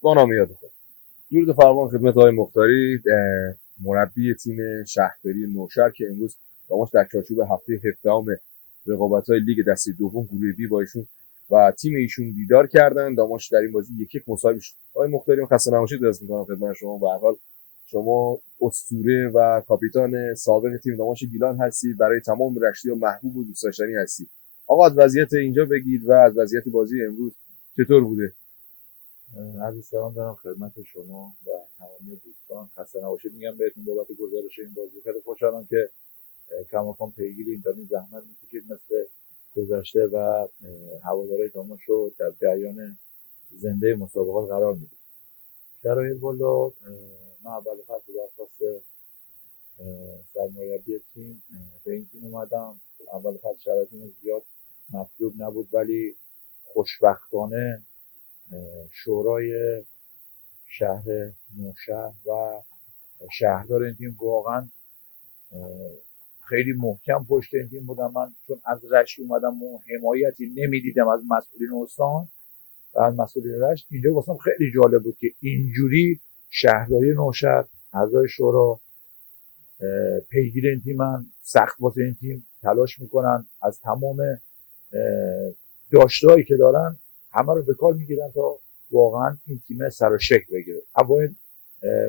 با نام یاد خود. درود فرمان خدمت آقای مختاری، مربی تیم شهرداری نوشهر که امروز داماش در چارچوب هفته 17ام رقابت‌های لیگ دسته دوم گروه بی با ایشون و تیم ایشون دیدار کردن. داماش در این بازی 1-1 مساوی شد. آقای مختاری خسته نباشید درس می‌کنم خدمت شما. به هر حال شما اسطوره و کاپیتان سابق تیم داماش گیلان هستید، برای تمام رشتی و محبوب و دوست داشتنی هستید. آقا از وضعیت اینجا بگید و از وضعیت بازی امروز چطور بوده؟ عرض سلام دارم خدمت شما و تمامی دوستان. خسته نباشید میگم بهتون بابت گزارش این بازی. خیلی خوشحالم که کماکان پیگیر این زحمت میکشید مثل گذشته و هوادارهای داماش رو در جریان زنده مسابقات قرار میدید. شرایط والا من اول فصل درخواست سرمربی تیم به این تیم اومدم. اول فصل شرایطمون زیاد مطلوب نبود ولی خوشبختانه شورای شهر نوشهر و شهردار این تیم واقعا خیلی محکم پشت این تیم بودم. من چون از رشت اومدم و حمایتی نمیدیدم از مسئولین استان و از مسئولین رشت، اینجا واسم خیلی جالب بود که اینجوری شهرداری نوشهر، اعضای شورا پیگیر این تیمن، سخت واسه این تیم تلاش میکنن، از تمام داشتهایی که دارن همه رو به کار میگیرن تا واقعا این تیم سر و شکل بگیره. اوایل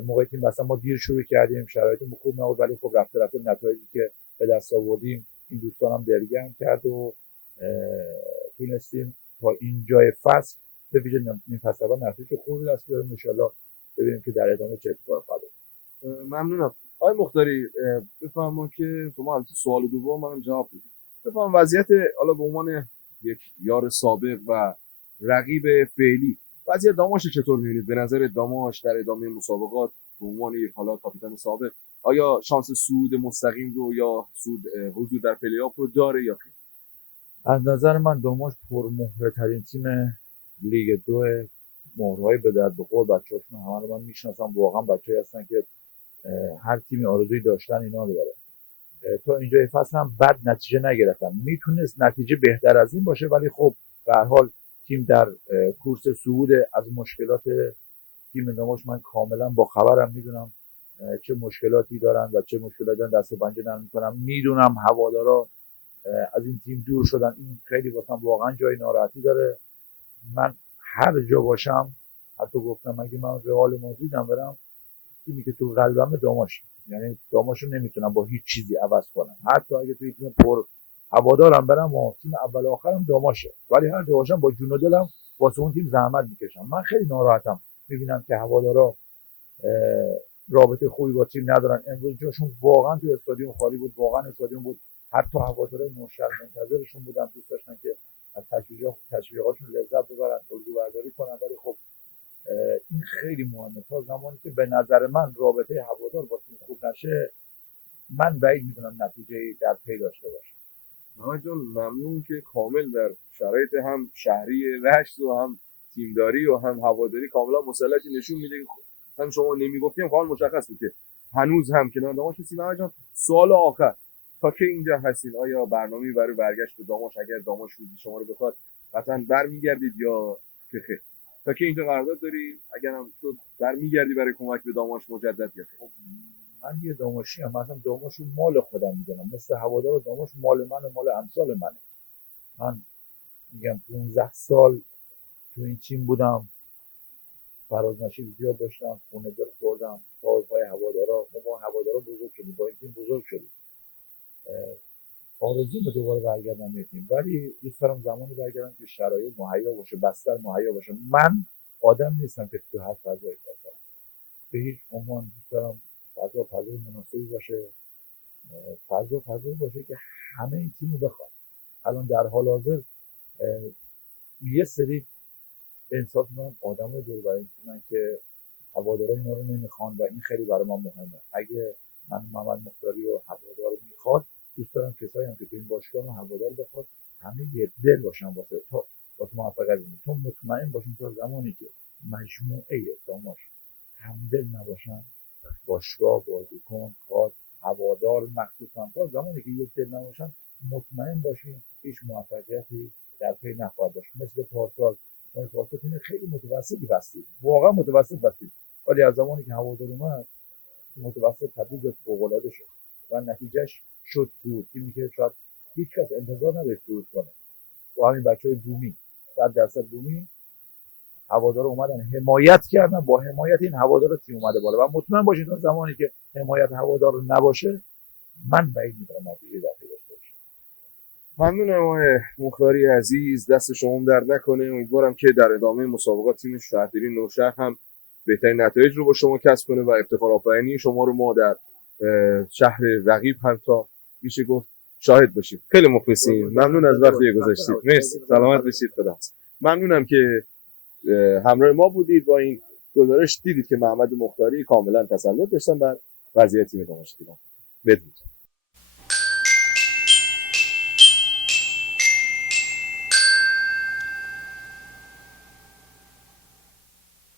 موقعی که مثلا ما دیر شروع کردیم، شرایط خوب نبود، ولی خب رفته رفته نتایجی که به دست آوردیم این دوستان هم دلگرم کرد و تونستیم تا اینجای فصل به ویژه این فصل اول نتایج خوبی دست بیاریم. ان شاءالله ببینیم که در ادامه چه اتفاقی خواهد افتاد. ممنونم. آقای مختاری، بفرمایید که شما البته سوال دوم منم جواب بدید. بفرمایید وضعیت، حالا به عنوان یک یار سابق و رقیب فعلی، وضعیت داماش چطور می‌بینید؟ به نظر داماش در ادامه مسابقات به عنوان یک حالا کاپیتان سابق آیا شانس صعود مستقیم رو یا صعود حضور در پلی‌آف رو داره یا خیر؟ از نظر من داماش پرمهره ترین تیم لیگ دو، مهرهای به درد بخور. بچه‌هاشون همه رو من میشناسم، واقعا بچه‌ای هستن که هر تیمی آرزوی داشتن اینا رو داره. تا اینجای فصل هم بد نتیجه نگرفتن. میتونست نتیجه بهتر از این باشه ولی خب به هر حال تیم در کورس صعود. از مشکلات تیم داماش من کاملا با خبرم، میدونم چه مشکلاتی دارن و چه مشکلاتی دارن، دست و پنجه نرم میکنم. میدونم هوادارا از این تیم دور شدن، این خیلی واسم واقعا جای ناراحتی داره. من هر جا باشم، حتی گفتم اگه من رئال مادریدم برم، تیمی که تو قلبم داماش، یعنی داماش رو نمیتونم با هیچ چیزی عوض کنم. حتی اگه توی تیم پر هوادارم برم و تیم اول آخرم داماشه، ولی هر جا باشم با جون و دلم واسه اون تیم زحمت میکشم. من خیلی ناراحتم میبینم که هوادارا رابطه خوبی با تیم ندارن. امروز جاشون واقعا تو استادیوم خالی بود، واقعا استادیوم بود. حتی هوادارهای نوشهر منتظرشون بودن، دوست داشتن که از تشویقاشون لذت ببرن، الگو برداری کنن. ولی خب این خیلی مهمه. تا زمانی که به نظر من رابطه هوادار با تیم خوب نشه، من بعید میدونم نتیجه در پی داشته باشه. محمد جان ممنون که کامل در شرایط هم شهری رشت و هم تیمداری و هم هواداری کاملا مسلطی نشون میده. مثلا شما نمیگفتیم کامل مشخص بود که هنوز هم کنار داماش هستیم. محمد جان سوال آخر، تا که اینجا هستین آیا برنامه‌ای برای برگشت به داماش اگر داماش روزی شما رو بخواد قطعا برمیگردید یا که خیر؟ تا که اینجا قرارداد داری، اگر هم شد برمیگردی برای کمک به داماش مجدد یا خیر؟ خب من یه داماشی هم، مثلا داماشو مال خودم میدونم، مثل هوادار داماش مال من و مال امثال منه. من میگم 15 سال تو این تیم بودم، فراز نشیب زیاد داشتم، خونه دل خوردم پای پای هوادارا. ما هوادارا بزرگ شدیم، با این تیم بزرگ شدیم. آرزو به دوباره برگردم به تیم، ولی دوست دارم زمانی برگردم که شرایط مهیا باشه، بستر مهیا باشه. من آدم نیستم که تو هر فضایی کار کنم، به هیچ عنوان. دوست دارم فضای مناسبی باشه، فضایی باشه که همه این تیمو بخواد. الان در حال حاضر یه سری انصاف میکنم آدمای دور برای این تیمن که هوادارا اینا رو نمیخوان و این خیلی برای من مهمه. اگه من محمد مختاری رو هوادار میخواد، دوست دارم کسایی هم که تو این باشگاه رو هوادار بخواد همه یه دل باشن واسه موفقیت. چون مطمئن باشیم تا زمانی که مجموعه داماش همدل نباشن، باشگاه، بازیکن، کادر، هوادار مخصوصا، تا زمانی که یک دل نباشن، مطمئن باشیم هیچ موفقیتی در پی نخواهد داشت. مثل پارسال پاستا تیم خیلی متوسطی بستیم، واقعا متوسط بستیم، ولی از زمانی که هوادار اومد متوسط تبدیل به فوق‌العاده شد و نتیجهش شد صعود. تیمی که شاید هیچ کس انتظار نداشت صعود کنه، با همین بچهای بومی 100% بومی هوادار اومدن حمایت کردن، با حمایت این هوادار تیم اومده بالا و مطمئن باشید اون زمانی که حمایت هوادار نباشه من بعید می‌دونم نتیجه داشته باشه. ممنونم آقای مختاری عزیز، دست شما در نکنه. امیدوارم که در ادامه مسابقات تیم شهرداری نوشهر هم بهترین نتایج رو با شما کسب کنه و افتخار آفرینی شما رو ما در شهر رقیب هم تا میشه گفت شاهد باشیم. خیلی مخلصیم، ممنون از وقتی گذاشتید. مرسی، سلامت باشید. خدا حافظ. ممنونم که همراه ما بودید. با این گزارش دیدید که محمد مختاری کاملا تسلط داشتن بر وضعیت تیم دامشق. بدرود.